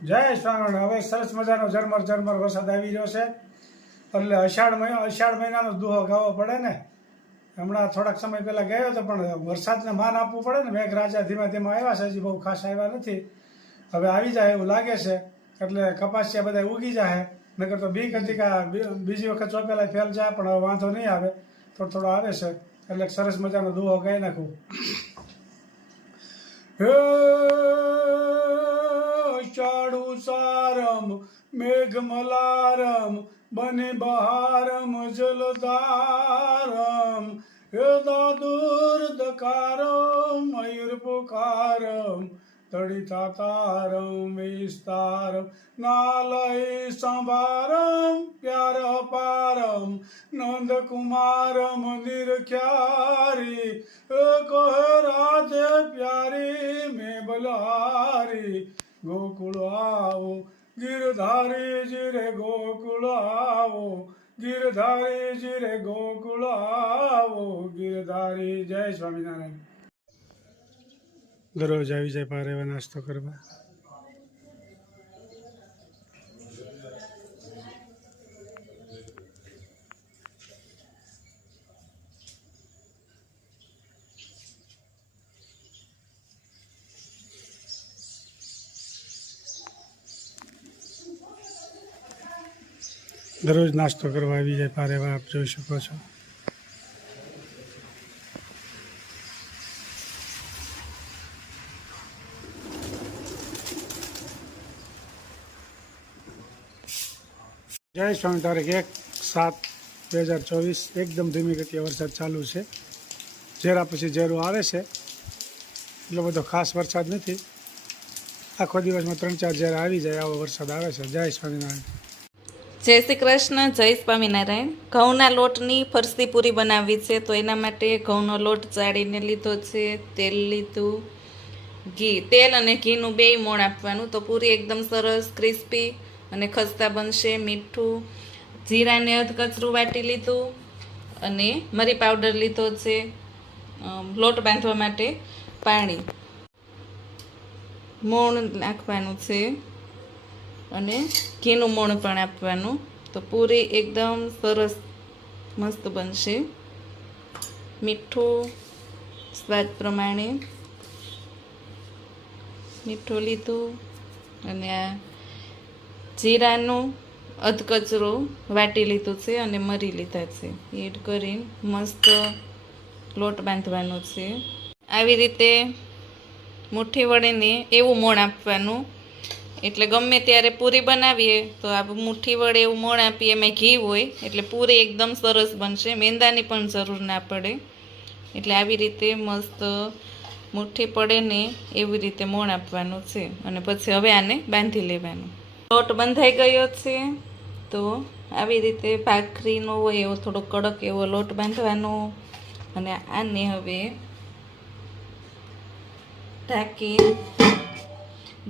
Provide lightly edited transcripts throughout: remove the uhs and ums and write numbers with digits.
જય સ્વામિનારાયણ। હવે સરસ મજાનો ઝરમર ઝરમર વરસાદ આવી રહ્યો છે, એટલે અષાઢ મહિનાનો દુહો ગાવો પડે ને। હમણાં થોડાક સમય પહેલાં ગયો હતો, પણ વરસાદને માન આપવું પડે ને। મેઘરાજા ધીમે ધીમે આવ્યા છે, હજી બહુ ખાસ આવ્યા નથી। હવે આવી જાય એવું લાગે છે, એટલે કપાસિયા બધા ઉગી જાય। નકર તો બીક હતી કે બીજી વખત ચોપેલા ફેલ જાય, પણ હવે વાંધો નહીં આવે, થોડો થોડો આવે છે, એટલે સરસ મજાનો દુહો ગાઈ નાખું। અષાઢું સારમ મેઘમલારમ બને બહારમ જલધારમ દાદુર દકારમ મયુર પુકારમ તડિતાતારમ વિસ્તારમ નાલય સંભારમ પ્યાર પારમ નંદકુમારમ નિરખ્યારી કહે રાધે પ્યારી મેં બલહારી ગોકુળ આવો ગિરધારી જીરે ગોકુળ આવો ગિરધારી જીરે ગોકુળ આવો ગિરધારી। જય સ્વામિનારાયણ। દરરોજ આવી જાય પારેવા નાસ્તો કરવા। દરરોજ નાસ્તો કરવા આવી જાય પારેવા, આપ જોઈ શકો છો। જય સ્વામી। તારીખ 1/7/2024 એકદમ ધીમી ગતિએ વરસાદ ચાલુ છે। ઝેરા પછી ઝેરું આવે છે, એટલો બધો ખાસ વરસાદ નથી। આખો દિવસમાં 3-4 ઝેરા આવી જાય, આવો વરસાદ આવે છે। જય સ્વામિનારાયણ। જય શ્રી કૃષ્ણ, જય સ્વામિનારાયણ। ઘઉંના લોટની ફરસી પૂરી બનાવવી છે, તો એના માટે ઘઉંનો લોટ ચાળીને લીધો છે, તેલ લીધું, ઘી, તેલ અને ઘીનું 2 મોણ આપવાનું, તો પૂરી એકદમ સરસ ક્રિસ્પી અને ખસ્તા બનશે। મીઠું, જીરાને અધકચરું વાટી લીધું અને મરી પાવડર લીધો છે, લોટ બાંધવા માટે પાણી, મોણ નાખવાનું છે અને ઘીનું મોણ પણ આપવાનું, તો પૂરી એકદમ સરસ મસ્ત બનશે। મીઠું સ્વાદ પ્રમાણે મીઠું લીધું અને આ જીરાનું અધકચરો વાટી લીધું છે અને મરી લીધા છે, એડ કરીને મસ્ત લોટ બાંધવાનો છે। આવી રીતે મુઠ્ઠી વળીને એવું મોણ આપવાનું, એટલે ગમે ત્યારે પૂરી બનાવીએ તો આ મુઠ્ઠી વડે એવું મોણ આપીએ, એમાં ઘી હોય એટલે પૂરી એકદમ સરસ બનશે, મેંદાની પણ જરૂર ના પડે। એટલે આવી રીતે મસ્ત મુઠ્ઠી પડે ને એવી રીતે મોણ આપવાનું છે, અને પછી હવે આને બાંધી લેવાનું। લોટ બંધાઈ ગયો છે, તો આવી રીતે ભાખરીનો હોય એવો થોડો કડક એવો લોટ બાંધવાનો, અને આને હવે ઢાંકી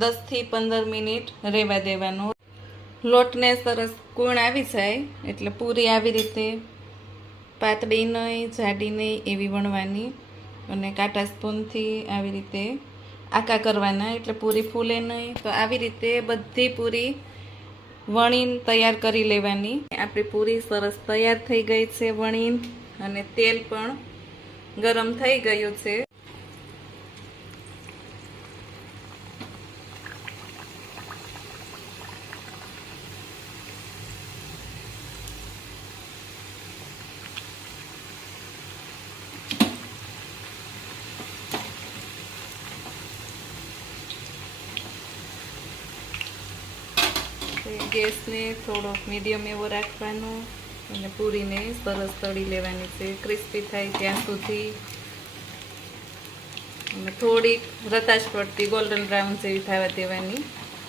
10 થી 15 મિનિટ રહેવા દેવાનો। લોટને સરસ કૂણ આવી જાય એટલે પૂરી આવી રીતે પાતળી નહીં જાડી નહીં એવી વણવાની, અને કાંટા સ્પૂનથી આવી રીતે આકા કરવાના, એટલે પૂરી ફૂલે નહીં। તો આવી રીતે બધી પૂરી વણીને તૈયાર કરી લેવાની। આપણી પૂરી સરસ તૈયાર થઈ ગઈ છે વણીને, અને તેલ પણ ગરમ થઈ ગયું છે। ગેસને થોડોક મીડિયમ એવો રાખવાનો, અને પૂરીને સરસ તળી લેવાની છે, ક્રિસ્પી થાય ત્યાં સુધી, અને થોડીક રતાશ પડતી ગોલ્ડન બ્રાઉન જેવી થવા દેવાની,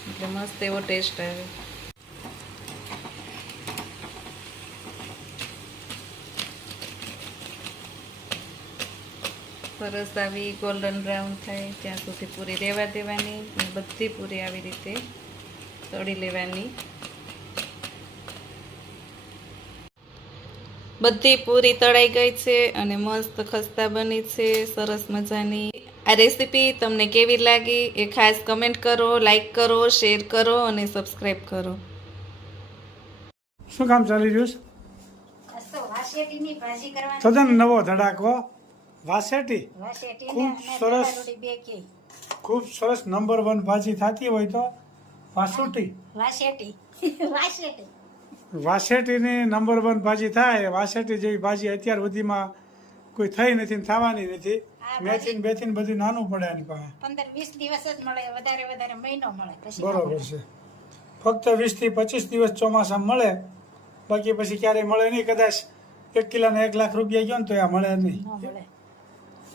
એટલે મસ્ત એવો ટેસ્ટ આવે। સરસ આવી ગોલ્ડન બ્રાઉન થાય ત્યાં સુધી પૂરી રહેવા દેવાની, અને બધી પૂરી આવી રીતે તળી લેવાની। બધી પૂરી તળાઈ ગઈ છે અને મસ્ત ખસ્તા બની છે, સરસ મજાની। આ રેસીપી તમને કેવી લાગી એ ખાસ કમેન્ટ કરો, લાઈક કરો, શેર કરો અને સબસ્ક્રાઈબ કરો. શું કામ ચાલી રહ્યું છે? તો વાસેટીની ભાજી કરવાની તદ્દન નવો ધડાકો વાસેટી. વાસેટી ખૂબ ને સરસ. રોટી બે કે ખૂબ સરસ નંબર 1 ભાજી થતી હોય તો વાસુટી. વાસેટી વાસેટી વાસેટીની નંબર 1 ભાજી થાય. વાસેટી જેવી ભાજી અત્યાર સુધીમાં કોઈ થઈ નથી ને થવાની નથી. મેથીન બેથીન બધું નાનું પડે એની પાસે. 15-20 દિવસ જ મળે, વધારે મહિનો મળે પછી બરોબર છે. ફક્ત 20 થી 25 દિવસ ચોમાસામાં મળે, બાકી પછી ક્યારેય મળે નહીં. કદાચ 1 કિલોના 1 લાખ રૂપિયા ગયો ને તો આ મળે નહીં. ન મળે.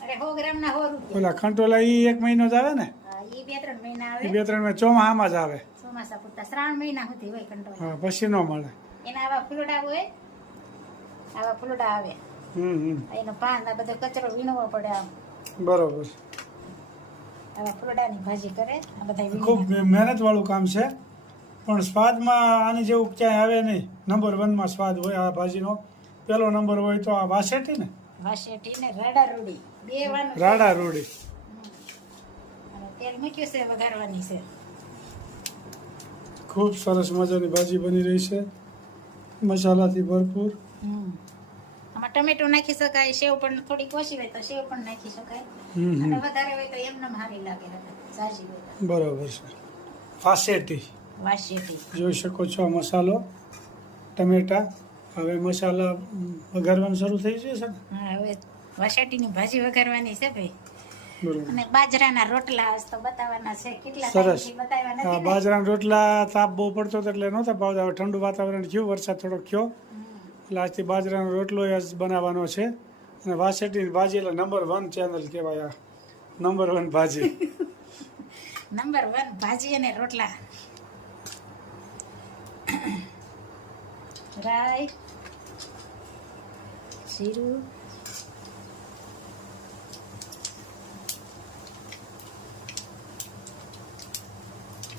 અરે 100 ગ્રામના 100 રૂપિયા. ઓલા ખંટોલા ઈ 1 મહિનો જ આવે ને, હા, ઈ 2-3 મહિના એ આવે. 2-3 મહિના ચોમાસામાં જ આવે. ચોમાસા પૂરતા 3 મહિના સુધી હોય કંટ્રોલ. હા, પછી ન મળે. એના આવા ફૂલડા હોય, આવા ફૂલડા આવે. એનો પાન આ બધો કચરો વીણવો પડે. આમ બરોબર. આવા ફૂલડાની ભાજી કરે આ બધા ખૂબ મહેનત વાળું કામ છે, પણ સ્વાદમાં આની જેવું ક્યાંય આવે નહીં. નંબર 1 માં સ્વાદ હોય આ ભાજીનો. પહેલો નંબર હોય તો આ વાસેટી ને વાસેટી ને રાડા રૂડી બે વાનું રાડા રોડી. અને તેલ મૂક્યું છે, વઘારવાની છે. ખૂબ સરસ મજાની ભાજી બની રહી છે, મસાલાથી ભરપૂર. આમાં ટમેટો નાખી શકાય, સેવ પણ થોડીક ઓછી હોય તો સેવ પણ નાખી શકાય, અને વધારે હોય તો એમને સારી લાગે. સાજી હોય તો. બરોબર છે. વાસેટી વાસેટી જોઈ શકો છો. આ મસાલો, ટમેટા. હવે મસાલા વઘારવાનું શરૂ થઈ જશે ને. હા, હવે વાસેટીની ભાજી વઘારવાની છે ભાઈ. બરોબર. અને બાજરાના રોટલા આજ તો બતાવવાના છે. કેટલા સરસ. ટાઈમથી બતાવ્યા હા, નથી ને? બાજરાના રોટલા તાપ બહુ પડતો હતો એટલે નહોતા ભાવતા. હવે ઠંડુ વાતાવરણ થયું, વરસાદ થોડોક થયો એટલે આજથી બાજરાનો રોટલો જ બનાવવાનો છે. અને વાસેટીની ભાજી એટલે નંબર 1 ચેનલ કહેવાય. આ નંબર 1 ભાજી. નંબર 1 ભાજી અને રોટલા. રાઈ, જીરું,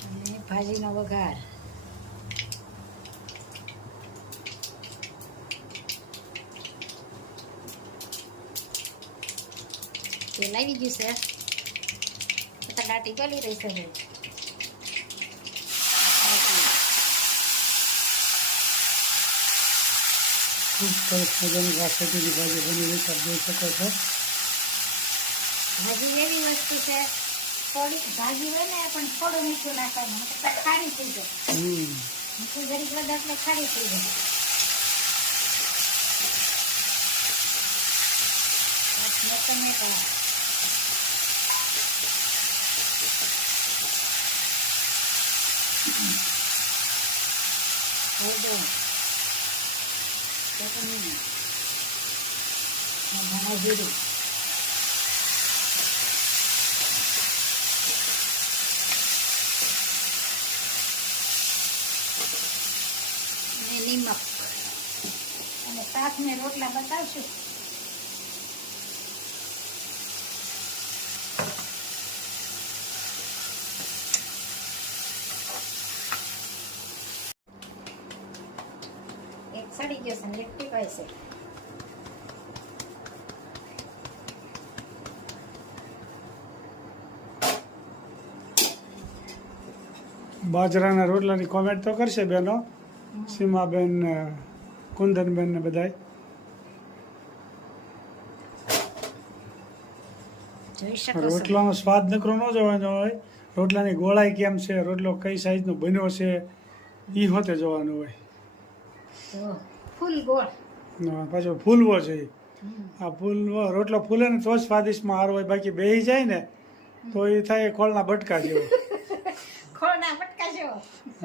અને ભાજીનો વઘાર. તેલ આવી ગયું છે, તો દાટી ગળી રહી છે. ખૂબ સરસ મજાની વાસેટીની ભાજી બની રહી છે, આપ જોઈ શકો છો. ભાજી એવી વસ્તુ છે, થોડી ભાજી હોય ને પણ થોડું મીઠું નાખવાનું, તો ખારી થઈ જાય. મીઠું જરીક વધારે એટલે ખારી થઈ જાય. ટમેટા, હળદર, ચટણી, ધાણા જીરું, અને નિમક. અને શાક ને રોટલા બતાવશું. એક સડી ગયો છે ને એક ટીપાય છે. બાજરાના રોટલાની કોમેન્ટ તો કરશે બેનો, સીમાબેન, કુંદનબેન ને બધાય. જોઈ શકો છો. રોટલાનો સ્વાદ નકરો ન જોવાનો હોય, રોટલાની ગોળાઈ કેમ છે, રોટલો કઈ સાઈઝનો બન્યો છે એ હોતે જોવાનું હોય. તો ફૂલ ગોળ. પાછો ફૂલવો છે. આ ફૂલવો રોટલો ફૂલે ને તો જ સ્વાદિષ્ટમાં સારો હોય, બાકી બેહી જાય ને તો એ થાય ખોળના બટકા જેવો. ખોળના બટકા જેવો.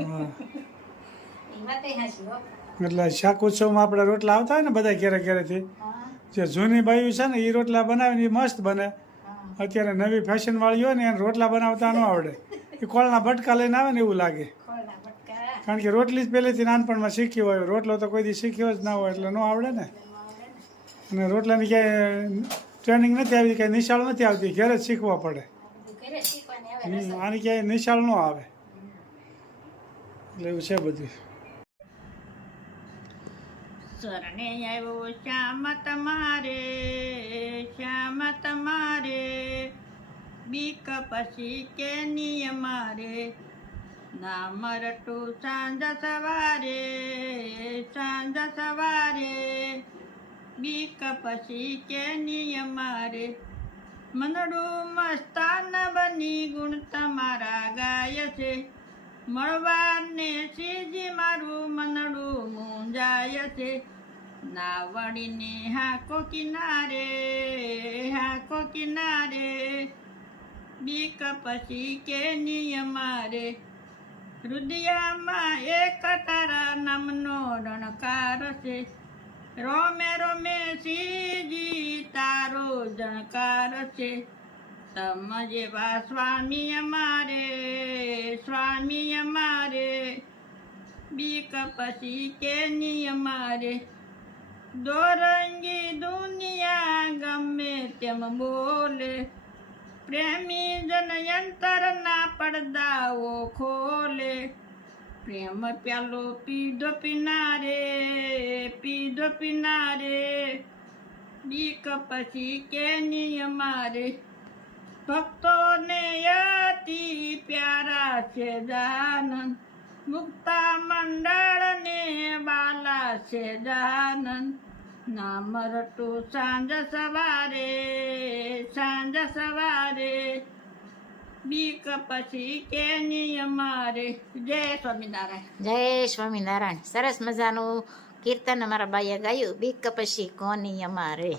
હા, એ વાતે હાચી હો. એટલે શાક ઉત્સવમાં આપણે રોટલા આવતા હોય ને બધા ઘેરે ઘેરેથી, હા, જે જૂની બાયું છે ને એ રોટલા બનાવે ને એ મસ્ત બને. હા. અત્યારે નવી ફેશન વાળી હોય ને એને રોટલા બનાવતા ન આવડે, એ ખોળના બટકા લઈને આવે ને એવું લાગે. ખોળના બટકા. કારણ કે રોટલી જ પહેલેથી નાનપણમાં શીખી હોય, રોટલો તો કોઈ દી શીખ્યો જ ના હોય એટલે ન આવડે ને. અને રોટલાની ક્યાંય ટ્રેનિંગ નથી આવી, કાંઈ નિશાળ નથી આવતી, ઘરે જ શીખવા પડે. બધું ઘરે શીખવાની આવે રસોઈ. આની ક્યાંય નિશાળ ન આવે એટલે એવું છે બધું. શરણે આવ્યો શ્યામ તમારે, શ્યામ તમારે, બીક પછી કે નિયમા રે ના મરટું સાંજ સવારે બીક પછી કે નિયમા રે મનડું મસ્તાન બની ગુણ તમારા ગાય છે મળવાને સીજી મારું મનડું મૂંઝાય છે ના વળીને હાકો કિનારે બીક પછી કે નિયમા રે હૃદયમાં એક તારા નામનો રણકાર છે રોમે રોમે સીજી તારો જણકાર છે તમ જેવા સ્વામી અમારે બીક પછી કે નિયમા રે દોરંગી દુનિયા ગમે તેમ બોલે પ્રેમી જન યંતરના પડદાઓ ખોલે પ્રેમ પ્યાલો પીધો પીનારે બીક પછી કે નિયમા રે ભક્તોને અતિ પ્યારા છે જાનન મુક્તા મંડળને બાલા છે જાનન ના મરટું સાંજ સવારે બીક પછી કે નિયમા રે જય સ્વામિનારાયણ. જય સ્વામિનારાયણ. સરસ મજાનું કીર્તન અમારા બાઈએ ગાયું, બીક પછી કોની અમારે.